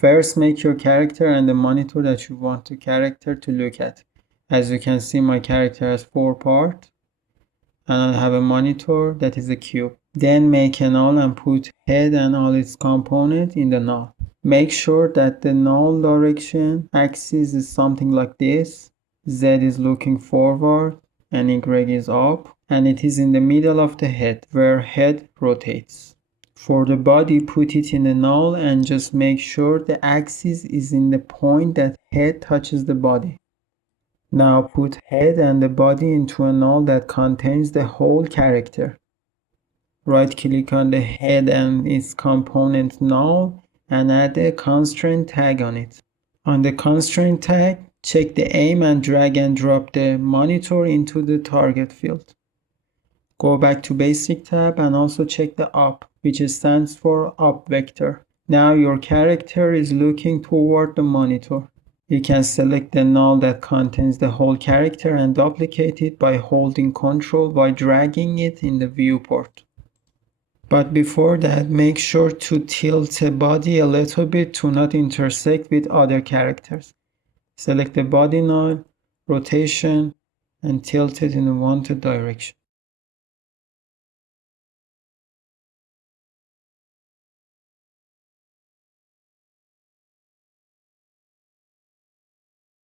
First, make your character and the monitor that you want the character to look at. As you can see, my character has 4 parts, and I have a monitor that is a cube. Then make a null and put head and all its components in the null. Make sure that the null direction axis is something like this. Z is looking forward and Y is up, and it is in the middle of the head where head rotates. For the body, put it in the null and just make sure the axis is in the point that head touches the body. Now put head and the body into a null that contains the whole character. Right click on the head and its component null and add a constraint tag on it. On the constraint tag, check the aim and drag and drop the monitor into the target field. Go back to basic tab and also check the up, which stands for up vector. Now your character is looking toward the monitor. You can select the null that contains the whole character and duplicate it by holding Ctrl by dragging it in the viewport. But before that, make sure to tilt the body a little bit to not intersect with other characters. Select the body null, rotation, and tilt it in the wanted direction.